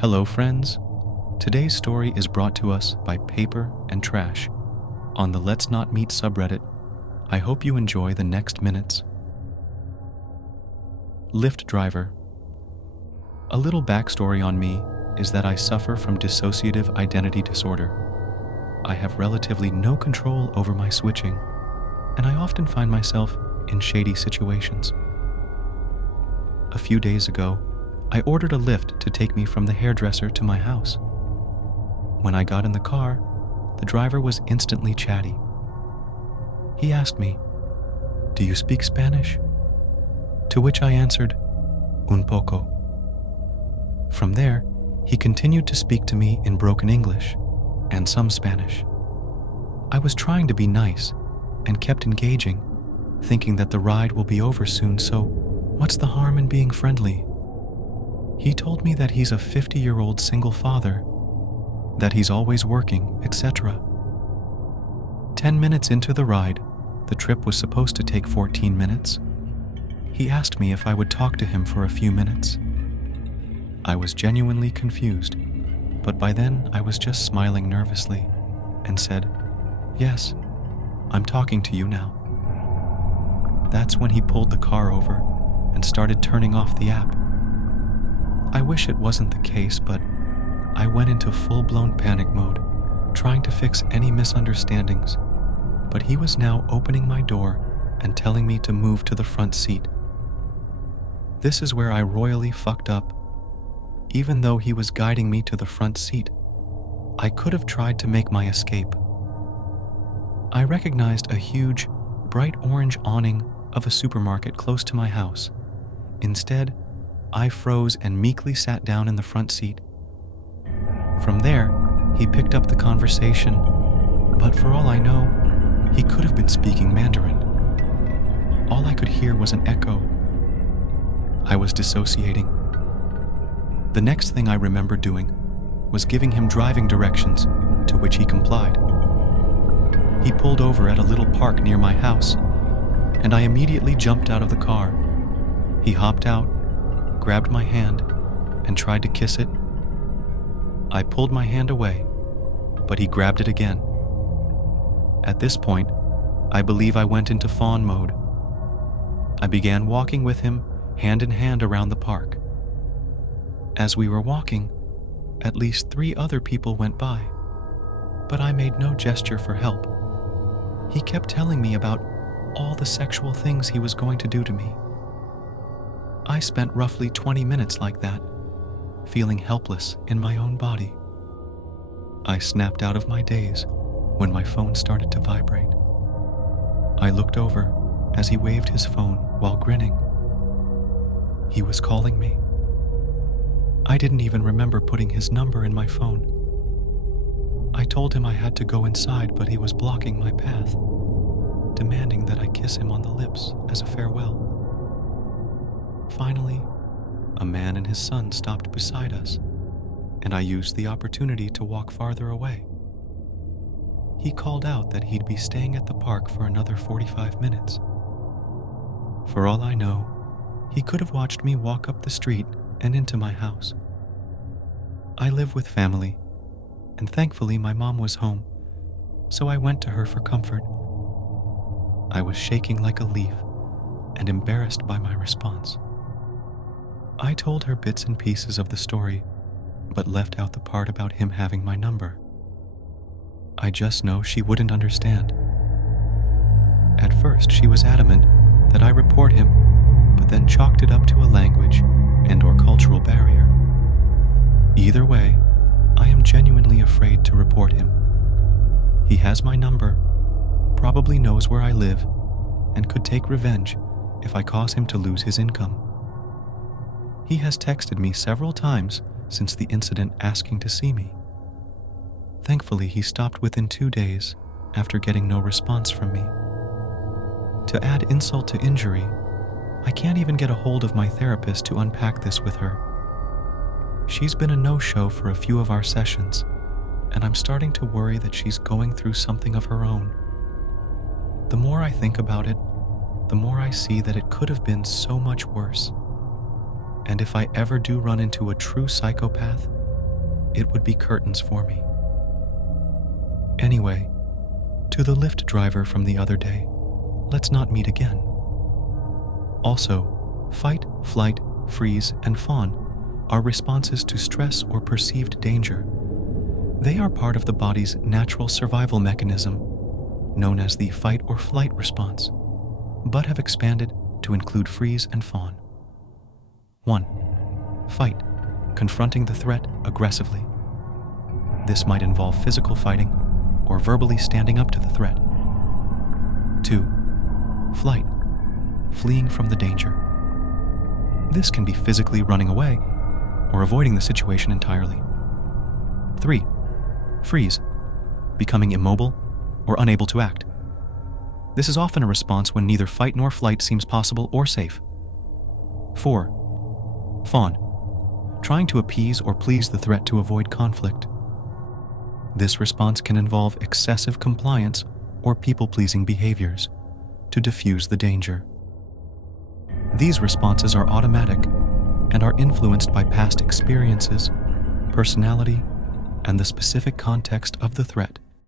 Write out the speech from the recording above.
Hello, friends. Today's story is brought to us by Paper and Trash on the Let's Not Meet subreddit. I hope you enjoy the next minutes. Lyft driver. A little backstory on me is that I suffer from dissociative identity disorder. I have relatively no control over my switching, and I often find myself in shady situations. A few days ago, I ordered a Lyft to take me from the hairdresser to my house. When I got in the car, the driver was instantly chatty. He asked me, "Do you speak Spanish?" To which I answered, "Un poco." From there, he continued to speak to me in broken English and some Spanish. I was trying to be nice and kept engaging, thinking that the ride will be over soon, so what's the harm in being friendly? He told me that he's a 50-year-old single father, that he's always working, etc. 10 minutes into the ride, the trip was supposed to take 14 minutes. He asked me if I would talk to him for a few minutes. I was genuinely confused, but by then I was just smiling nervously and said, "Yes, I'm talking to you now." That's when he pulled the car over and started turning off the app. I wish it wasn't the case, but I went into full-blown panic mode, trying to fix any misunderstandings. But he was now opening my door and telling me to move to the front seat. This is where I royally fucked up. Even though he was guiding me to the front seat, I could have tried to make my escape. I recognized a huge, bright orange awning of a supermarket close to my house. Instead, I froze and meekly sat down in the front seat. From there, he picked up the conversation, but for all I know, he could have been speaking Mandarin. All I could hear was an echo. I was dissociating. The next thing I remember doing was giving him driving directions, to which he complied. He pulled over at a little park near my house, and I immediately jumped out of the car. He hopped out, grabbed my hand, and tried to kiss it. I pulled my hand away, but he grabbed it again. At this point, I believe I went into fawn mode. I began walking with him, hand in hand around the park. As we were walking, at least 3 other people went by, but I made no gesture for help. He kept telling me about all the sexual things he was going to do to me. I spent roughly 20 minutes like that, feeling helpless in my own body. I snapped out of my daze when my phone started to vibrate. I looked over as he waved his phone while grinning. He was calling me. I didn't even remember putting his number in my phone. I told him I had to go inside, but he was blocking my path, demanding that I kiss him on the lips as a farewell. Finally, a man and his son stopped beside us, and I used the opportunity to walk farther away. He called out that he'd be staying at the park for another 45 minutes. For all I know, he could have watched me walk up the street and into my house. I live with family, and thankfully my mom was home, so I went to her for comfort. I was shaking like a leaf and embarrassed by my response. I told her bits and pieces of the story, but left out the part about him having my number. I just know she wouldn't understand. At first, she was adamant that I report him, but then chalked it up to a language and/or cultural barrier. Either way, I am genuinely afraid to report him. He has my number, probably knows where I live, and could take revenge if I cause him to lose his income. He has texted me several times since the incident asking to see me. Thankfully, he stopped within 2 days after getting no response from me. To add insult to injury, I can't even get a hold of my therapist to unpack this with her. She's been a no-show for a few of our sessions, and I'm starting to worry that she's going through something of her own. The more I think about it, the more I see that it could have been so much worse. And if I ever do run into a true psychopath, it would be curtains for me. Anyway, to the Lyft driver from the other day, let's not meet again. Also, fight, flight, freeze, and fawn are responses to stress or perceived danger. They are part of the body's natural survival mechanism, known as the fight or flight response, but have expanded to include freeze and fawn. 1. Fight, confronting the threat aggressively. This might involve physical fighting or verbally standing up to the threat. 2. Flight, fleeing from the danger. This can be physically running away or avoiding the situation entirely. 3. Freeze, becoming immobile or unable to act. This is often a response when neither fight nor flight seems possible or safe. 4. Fawn, trying to appease or please the threat to avoid conflict. This response can involve excessive compliance or people-pleasing behaviors to diffuse the danger. These responses are automatic and are influenced by past experiences, personality, and the specific context of the threat.